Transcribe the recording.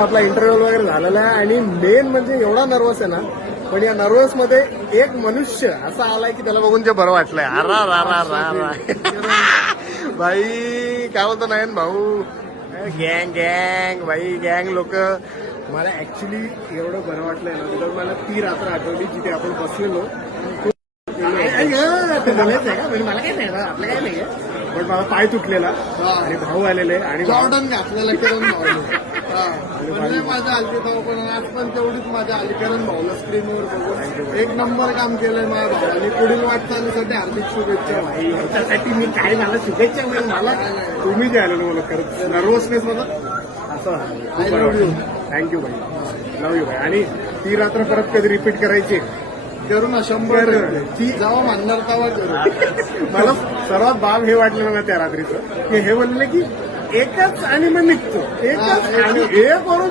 आपला इंटरव्ह्यू वगैरे झालेला आहे आणि मेन म्हणजे एवढा नर्वस आहे ना. पण या नर्वस मध्ये एक मनुष्य असा आलाय की त्याला बघून जे बरं वाटलंय. अरा रा रा रा रा भाई काय बोलतो नायन भाऊ. गँग गँग भाई गँग लोक. मला ऍक्च्युली एवढं बरं वाटलंय ना बिकॉज मला ती रात्र आठवली जिथे आपण बसलेलो. बोलायचंय का म्हणजे मला काय नाही आपलं काय नाहीये. पण मला पाय तुटलेला आणि भाऊ आलेले आणि जॉर्डन घातलेला किरण भाऊ माझ्या आली तेव्हा पण आज पण तेवढीच माझ्या आली किरण भाऊला स्क्रीनवर बघून एक नंबर काम केलंय माझ्या भावाने. पुढील वाटचालीसाठी हार्दिक शुभेच्छा. भाई ह्याच्यासाठी मी काय मला शुभेच्छा मिळेल. मला तुम्ही जे आलेलो मला खरंच नर्वसनेस मला असं. थँक्यू भाई. लव्ह यू भाई. आणि ती रात्र परत कधी रिपीट करायची करू ना 100 ती जेव्हा म्हणणार तेव्हा करू. मला सर्वात बाब हे वाटलं ना त्या रात्रीचं की हे बोलले की एकच आणि मग निघतो एकच आणि हे करून